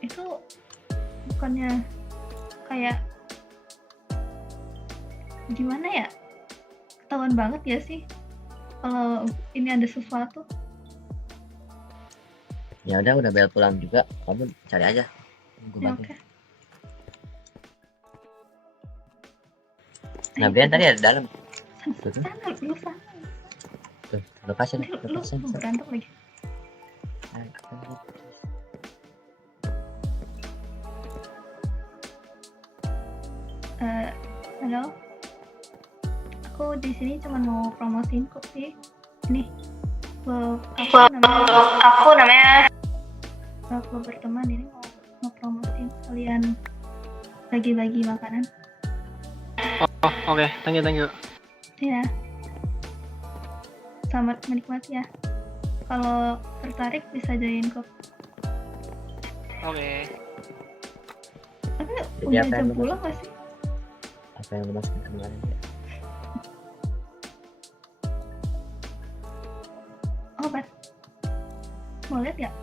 itu bukannya kayak gimana ya? Ketahuan banget ya sih kalau ini ada sesuatu. Ya udah bel pulang juga. Kamu cari aja. Gue Ya, bantu. oke. Nah, Brian tadi ada dalam. Sana, lu sana. Tuh, lepasin. Lu berantem lagi. Halo. Aku di sini cuma mau promosiin kok sih. Nih, aku namanya aku berteman ini mau promosiin kalian bagi-bagi makanan. Oh, oke. Thank you. Ya. Selamat menikmati ya. Kalau tertarik bisa join kok. Oke. Tapi Jadi udah apa yang jam lu pulang gak sih? Apa yang lu masukin kemarin ya? Obat. Mau lihat gak?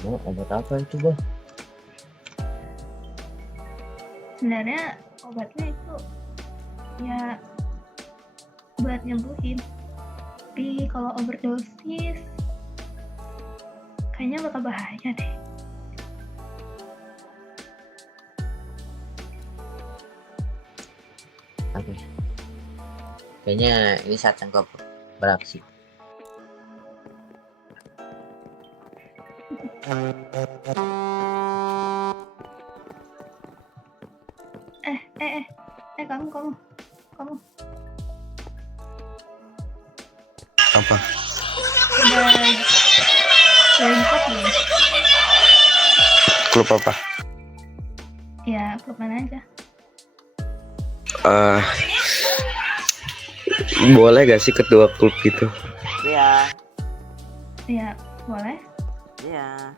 Obat apa itu, Bang? Sebenarnya obatnya itu ya buat nyembuhin. Tapi kalau overdosis kayaknya bakal bahaya deh. Oke. Kayaknya ini saat yang kau beraksi. Kamu Apa? udah join klub belum? Klub apa? Ya, klub mana aja. Boleh gak sih kedua klub gitu? Iya. Ya, boleh. Iya.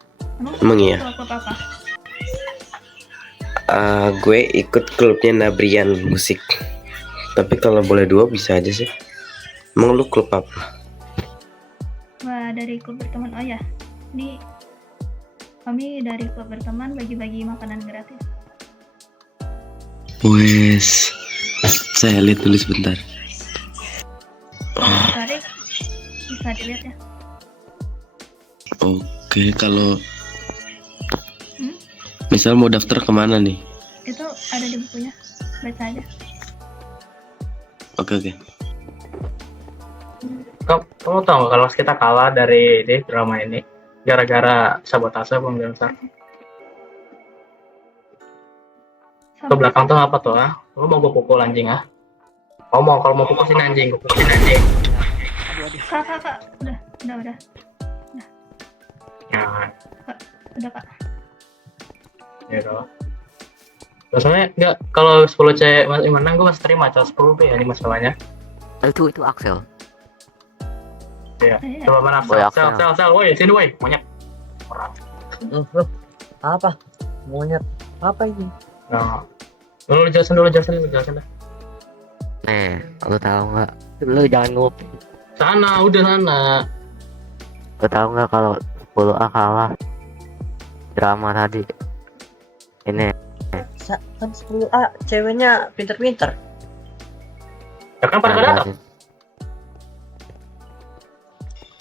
Emang iya? Klub apa? Gue ikut klubnya Nabrian musik. Tapi kalau boleh dua bisa aja sih. Emang lu klub apa? Wah, dari klub berteman. Oh ya, ini kami dari klub berteman bagi-bagi makanan gratis. Wes, saya lihat dulu sebentar. Kalau tertarik, bisa dilihat ya. Oke, kalau misal mau daftar kemana nih? Itu ada di bukunya, baca aja. Oke. Kamu tahu nggak kalau kita kalah dari drama ini gara-gara sabotase pemirsa? Ke belakang tuh apa tuh Lu mau gue pukul anjing Ngomong kalau mau pukulin anjing, gue pukulin anjing. Kak, udah. Ya, Udah kak. gitu. Biasanya nggak kalau 10 C yang menang gue masih terima, cuma 10 B ya ini masalahnya. Itu Axel. Iya. Iya. Coba mana Boy, sel, woi sini woi, monyet. Orang. Apa? Monyet. Apa ini? Nah, lu jelasin dulu. Lu tahu nggak? Lu jangan ngopi. Udah sana. Lu tahu nggak kalau 10A kalah drama tadi? Ini Kan 10A ceweknya pinter-pinter. Ya kan pada datang.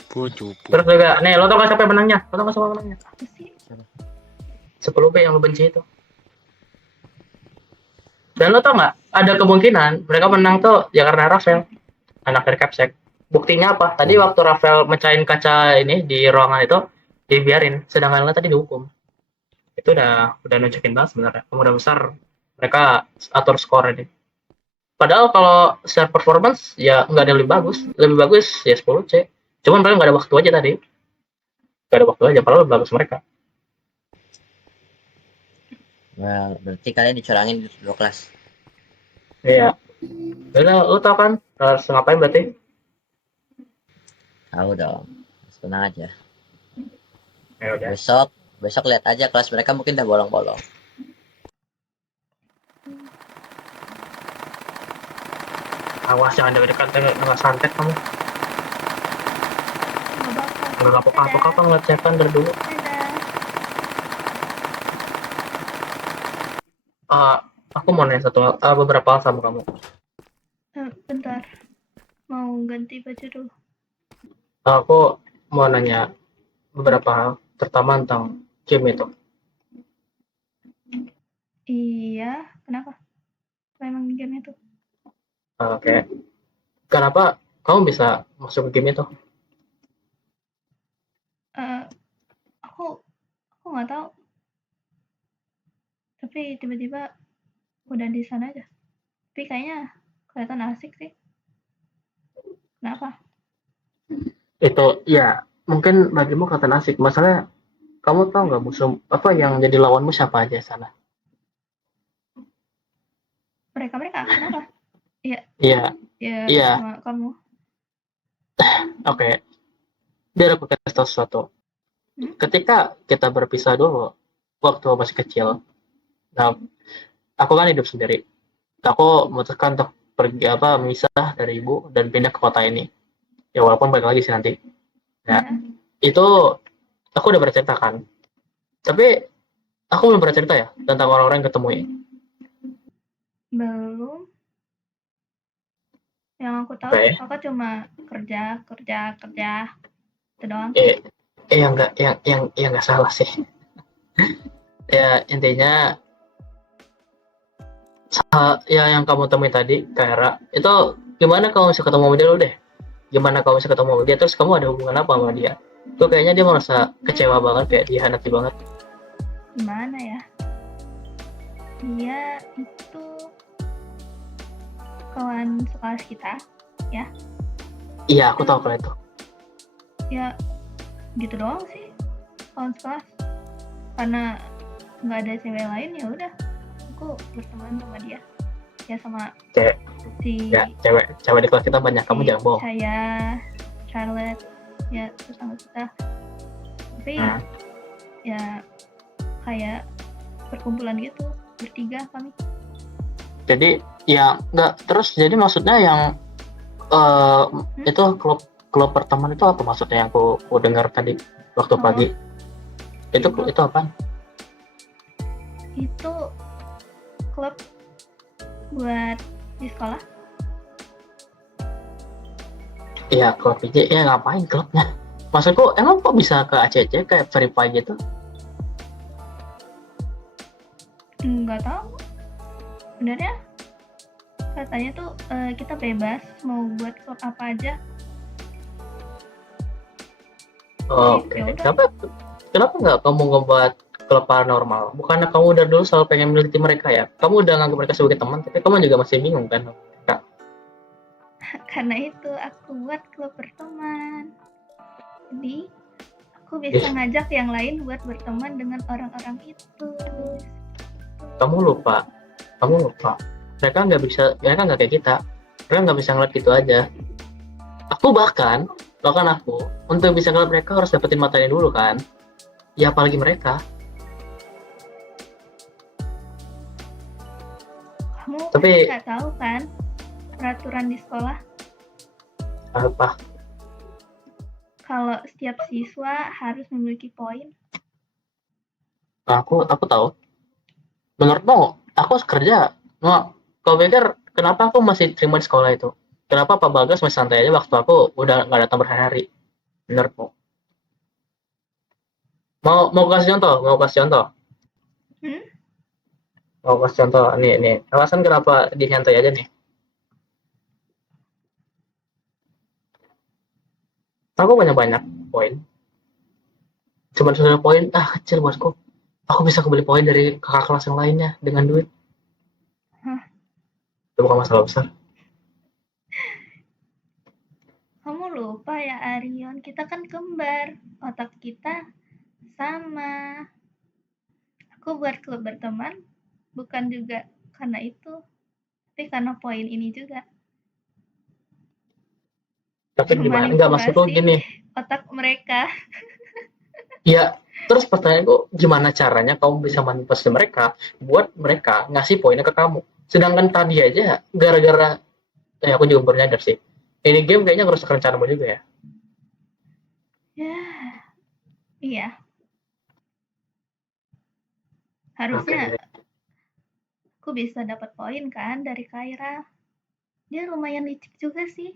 Pucu. Terus juga, nih lo tau gak siapa menangnya? Apa sih? 10 B yang lo benci itu. Dan lo tau gak? Ada kemungkinan mereka menang tuh ya karena Rafael, anak dari Capsec. Buktinya apa? Tadi waktu Rafael mecahin kaca ini di ruangan itu dibiarin, sedangkan lo tadi dihukum. Itu udah nunjukin banget sebenarnya. Udah besar mereka atur skor ini. Padahal kalau secara performance ya nggak ada yang lebih bagus ya 10 C. Cuman mereka nggak ada waktu aja tadi. Nggak ada waktu aja, padahal bagus mereka. Well, berarti kalian dicurangin di 2 kelas. Iya. Udah, lu tau kan harus ngapain berarti? Tahu dong. Tenang aja. Ya udah. Besok lihat aja kelas mereka mungkin udah bolong-bolong. Awas jangan dekat nggak santet kamu. Nggak bakal. Nggak kapok-kapok apa ngeliat cetan dari dulu. Aku mau nanya beberapa hal sama kamu. Bentar, mau ganti baju dulu. Aku mau nanya beberapa hal, terutama tentang game itu. Iya, kenapa? Memang game itu. Oke. Kenapa kamu bisa masuk ke game itu? Aku nggak tahu. Tapi tiba-tiba udah di sana aja. Tapi kayaknya kelihatan asik sih. Kenapa? Itu ya mungkin bagimu kelihatan asik. Masalahnya kamu tahu nggak musuh apa yang jadi lawanmu siapa aja sana? Mereka kenapa? Iya. Iya. Sama kamu. Oke. Biar aku kasih tahu sesuatu. Ketika kita berpisah dulu, waktu masih kecil, nah, aku kan hidup sendiri. Aku memutuskan untuk memisah dari ibu dan pindah ke kota ini. Ya walaupun balik lagi sih nanti. Nah, itu aku udah bercerita kan. Tapi aku belum pernah cerita ya tentang orang-orang yang ketemu ini. Belum. Yang aku tahu, aku cuma kerja. Itu doang. Yang nggak salah sih. Ya intinya ya yang kamu temui tadi Kaira itu gimana kamu bisa ketemu sama dia dulu deh? Gimana kamu bisa ketemu sama dia, terus kamu ada hubungan apa sama dia? Tuh kayaknya dia merasa kecewa banget, kayak dihianati banget. Gimana ya? Dia itu kawan sekelas kita, ya. Iya, aku tahu kalau itu. Ya gitu doang sih, kawan sekelas. Karena nggak ada cewek lain, ya udah aku berteman sama dia. Ya sama Cewek, si ya cewek di kelas kita banyak, kamu jangan bohong. saya, Charlotte, ya terus sama kita. Tapi Hmm. ya kayak perkumpulan gitu, bertiga kami. Jadi ya nggak, terus jadi maksudnya yang itu klub pertemanan itu apa maksudnya, yang aku dengar tadi waktu Oh. pagi itu apa? Itu klub buat di sekolah. Iya, klub PJ. Ya ngapain klubnya? Maksudku emang kok bisa ke ACC kayak verify gitu? Nggak tahu. Sebenarnya katanya tuh kita bebas mau buat klub apa aja. Oke. Ya udah. Kenapa nggak kamu ngebuat klub paranormal? Bukannya kamu udah dulu selalu pengen meneliti mereka ya? Kamu udah nganggap mereka sebagai teman, tapi kamu juga masih bingung kan? Karena itu aku buat klub berteman. Jadi aku bisa ngajak yang lain buat berteman dengan orang-orang itu. Kamu lupa. Mereka nggak kayak kita. Mereka nggak bisa ngeliat gitu aja. Aku bahkan aku untuk bisa ngeliat mereka harus dapetin matanya dulu kan. Ya apalagi mereka. Kamu Tapi- nggak tahu kan peraturan di sekolah? Apa? Kalau setiap siswa harus memiliki poin. Aku tahu. Menurutmu aku kerja? Nah, kau pikir kenapa aku masih terima di sekolah itu? Kenapa Pak Bagas masih santai aja waktu aku udah nggak datang berhari-hari? Menurutmu? Mau kasih contoh? Hmm? Mau kasih contoh? Nih. Alasan kenapa dia santai aja nih? Aku banyak poin. Cuman 1 poin, kecil bosku. Aku bisa kebeli poin dari kakak kelas yang lainnya dengan duit. Hah? Itu bukan masalah besar. Kamu lupa ya Arion, kita kan kembar. Otak kita sama. Aku buat klub berteman bukan juga karena itu, tapi karena poin ini juga. Tapi gimana? Enggak, maksudku gini. Otak mereka. Ya, terus pertanyaanku, gimana caranya kamu bisa manipulasi mereka buat mereka ngasih poinnya ke kamu? Sedangkan tadi aja gara-gara aku juga baru nyadar sih. Ini game kayaknya ngerusak rencanamu juga ya. Ya, iya. Harusnya aku bisa dapat poin kan dari Kaira. Dia lumayan licik juga sih.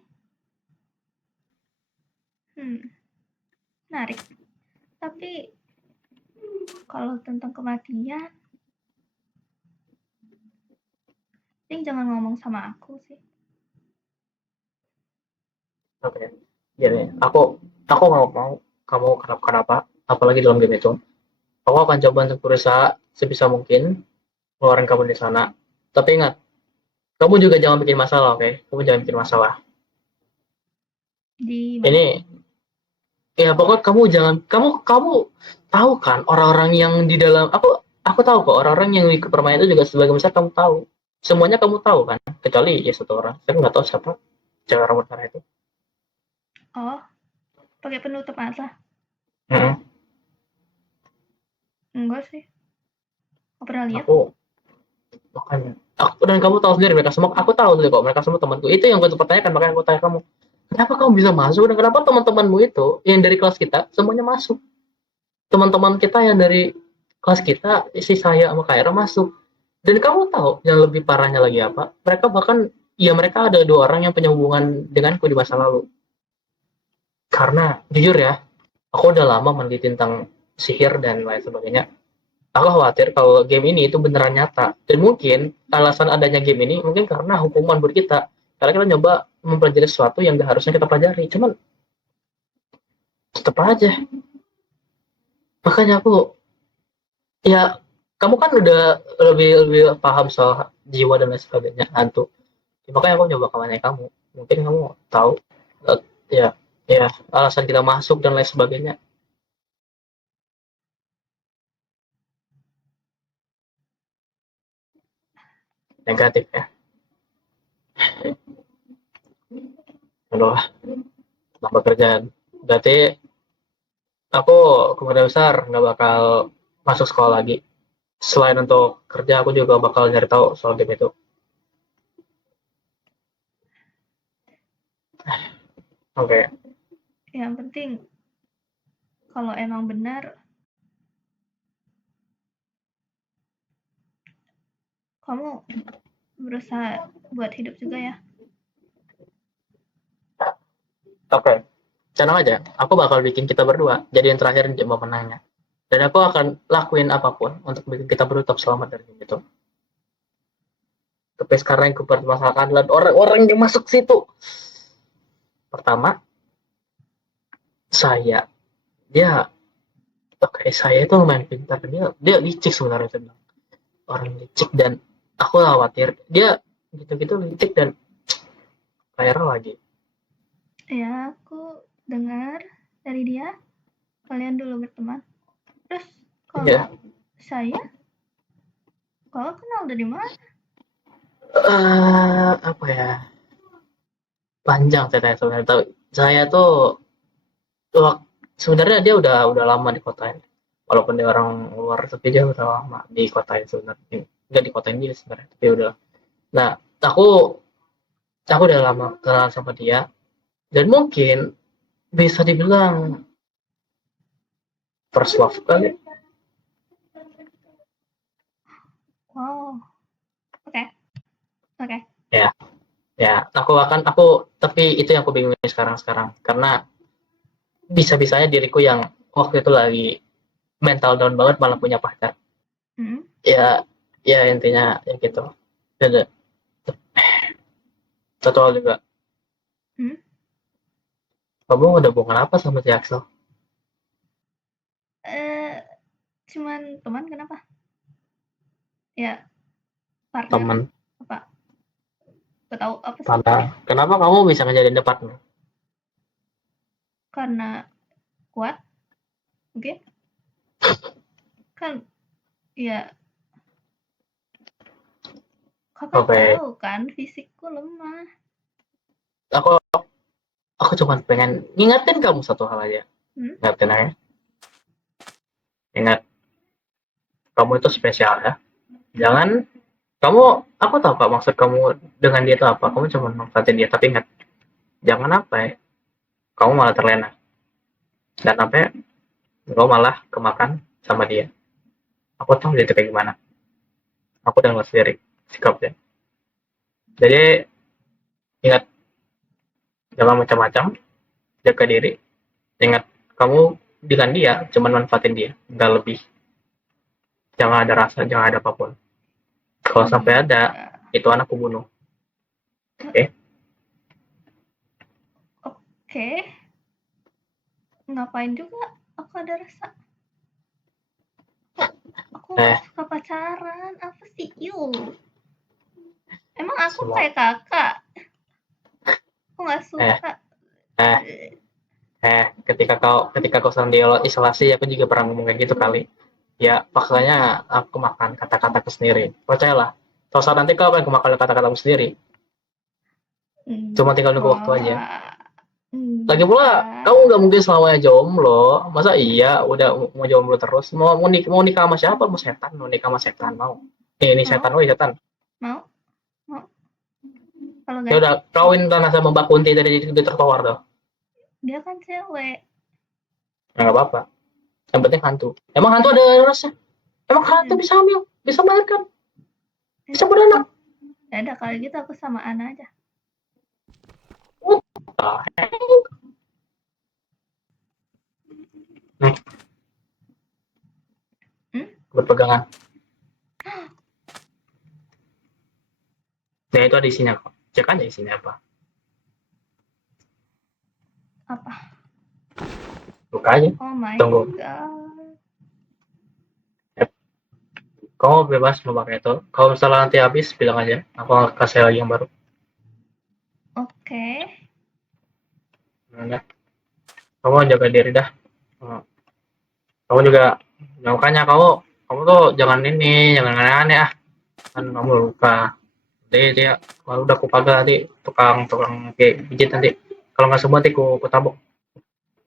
Menarik. Tapi kalau tentang kematian, jangan ngomong sama aku sih. Oke. Gini, aku nggak mau kamu kenapa, apalagi dalam game itu. Aku akan coba untuk berusaha sebisa mungkin keluarin kamu di sana. Tapi ingat, kamu juga jangan bikin masalah, oke? Kamu jangan bikin masalah. Ini, ya pokoknya kamu jangan, kamu tahu kan orang-orang yang di dalam, aku tahu kok orang-orang yang ikut permainan itu juga sebagian besar kamu tahu. Semuanya kamu tahu kan, kecuali ya 1 orang. Saya nggak tahu siapa cewek rambut merah itu. Oh, pakai penutup mata? Enggak sih. Nggak pernah lihat. Makanya. Dan kamu tahu sendiri mereka semua, aku tahu dulu kok mereka semua temanku. Itu yang gue pertanyakan, makanya aku tanya kamu. Kenapa kamu bisa masuk dan kenapa teman-temanmu itu yang dari kelas kita semuanya masuk? Teman-teman kita yang dari kelas kita, si saya sama Kaira masuk. Dan kamu tahu yang lebih parahnya lagi apa? Mereka bahkan, ya mereka ada 2 orang yang punya hubungan denganku di masa lalu. Karena jujur ya, aku udah lama meneliti tentang sihir dan lain sebagainya. Aku khawatir kalau game ini itu beneran nyata. Dan mungkin alasan adanya game ini mungkin karena hukuman buat kita. Karena kita nyoba mempelajari sesuatu yang gak harusnya kita pelajari. Cuman tetap aja. Makanya aku, ya kamu kan udah lebih lebih paham soal jiwa dan lain sebagainya, hantu. Ya, makanya aku coba ke nanya kamu. Mungkin kamu tahu, eh, ya, ya alasan kita masuk dan lain sebagainya. Negatif ya. Aduh, tambah kerjaan. Berarti aku kemungkinan besar nggak bakal masuk sekolah lagi. Selain untuk kerja, aku juga bakal nyari tahu soal game itu. Oke. Yang penting kalau emang benar kamu berusaha buat hidup juga ya. Oke. Tenang aja, aku bakal bikin kita berdua jadi yang terakhir di pemenangnya. Dan aku akan lakuin apapun untuk bikin kita berdua tetap selamat dari game itu. Tapi sekarang yang kupermasalahkan adalah orang-orang yang masuk situ. Pertama, saya. Dia, oke, saya itu lumayan pintar. Dia licik sebenarnya, saya bilang. Orang licik, dan aku khawatir dia gitu-gitu licik dan viral lagi. Ya, aku dengar dari dia kalian dulu berteman. Terus kalau Iya. saya, kau kenal dari mana? Apa ya? Panjang ceritanya sebenarnya. Tapi saya tuh sebenarnya dia udah lama di kota ini. Walaupun dia orang luar, tapi dia udah lama di kota ini sebenarnya. Enggak di kota ini sebenarnya, tapi udah. Nah, aku udah lama kenal sama dia, dan mungkin bisa dibilang first love kali. Wow. Oke. Ya, tapi itu yang aku bingungin sekarang karena bisa-bisanya diriku yang waktu itu lagi mental down banget malah punya pacar. Hmm. Ya intinya ya gitu. Dan satu hal juga, kamu ada hubungan apa sama si Axel? Cuman teman, kenapa? Ya, partner. Teman. Apa? Gak tahu apa sih? Kenapa kamu bisa ngejadiin partner? Karena kuat, mungkin. Kan, ya. Kakak tahu kan, fisikku lemah. Aku cuma pengen ngingetin kamu satu hal aja. Ingatin aja. Ingat, kamu itu spesial ya. Jangan aku tahu kak maksud kamu dengan dia itu apa. Kamu cuma manfaatin dia, tapi ingat, jangan apa ya, kamu malah terlena. Dan sampai kamu malah kemakan sama dia. Aku tahu dia itu kayak gimana. Aku udah ngeliat sendiri sikapnya. Jadi ingat, jangan macam-macam, jaga diri. Ingat, kamu dengan dia cuma manfaatin dia, nggak lebih. Jangan ada rasa, jangan ada apapun. Kalau sampai ada, itu anak aku bunuh. Oke? Oke. Ngapain juga aku ada rasa? Aku suka pacaran, apa sih? Emang aku kayak kakak? Aku nggak suka. Ketika kau sedang di isolasi, aku juga pernah ngomong kayak gitu kali. Ya, paksanya aku makan kata-kataku sendiri. Percayalah, suatu saat nanti kau akan kemakan kata-katamu sendiri. Cuma tinggal nunggu waktu aja. Lagi pula, kamu nggak mungkin selamanya jomblo. Masa iya, udah mau jomblo terus? Mau nikah sama siapa? Mau setan? Mau nikah sama setan? Mau? Ini setan, setan. Mau? Kalau ya udah, kawin tanah sama Mbak Kunti tadi di trotoar tuh. Dia kan cewek. Nggak apa-apa. Yang penting hantu. Emang hantu ada rasanya? Emang hantu bisa hamil? Bisa melahirkan? Bisa beranak? Ya udah, kalau gitu aku sama Ana aja. Nih. Berpegangan. Nah, itu ada isinya kok. Cek aja isinya apa. Apa? Buka aja. Oh my Tunggu. god. Kamu bebas mau pakai itu. Kalau misalnya nanti habis bilang aja. Aku kasih lagi yang baru. Oke. Nah, kamu jaga diri dah. Kamu juga, ya makanya kamu tuh jangan aneh-aneh ah. Kan kamu luka. Jadi dia kalau udah aku pagar nanti tukang kayak pijit nanti. Kalau nggak sembuh nanti aku tabok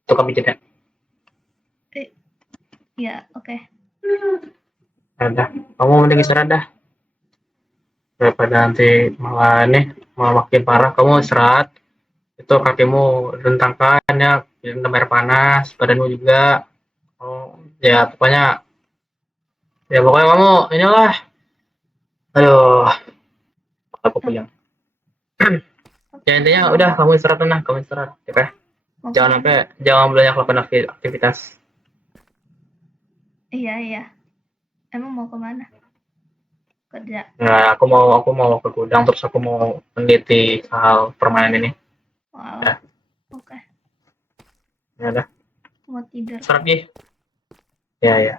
tukang pijitnya. Ya, oke. Udah, kamu mending istirahat dah. Daripada nanti malah makin parah. Kamu istirahat. Itu kakimu rentangkan ya, minum air panas, badanmu juga. Oh, ya pokoknya kamu inilah. Aduh, aku puyeng. Ya intinya udah kamu istirahat tenang, kamu istirahat, oke? Mau Jangan kemana? jangan banyak lakukan aktivitas. Iya. Emang mau kemana? Kerja. Nah, aku mau ke gudang terus aku mau meneliti hal permainan ini. Wow. Ya. Oke. Ya udah, Mau tidur. istirahat Gi. Ya.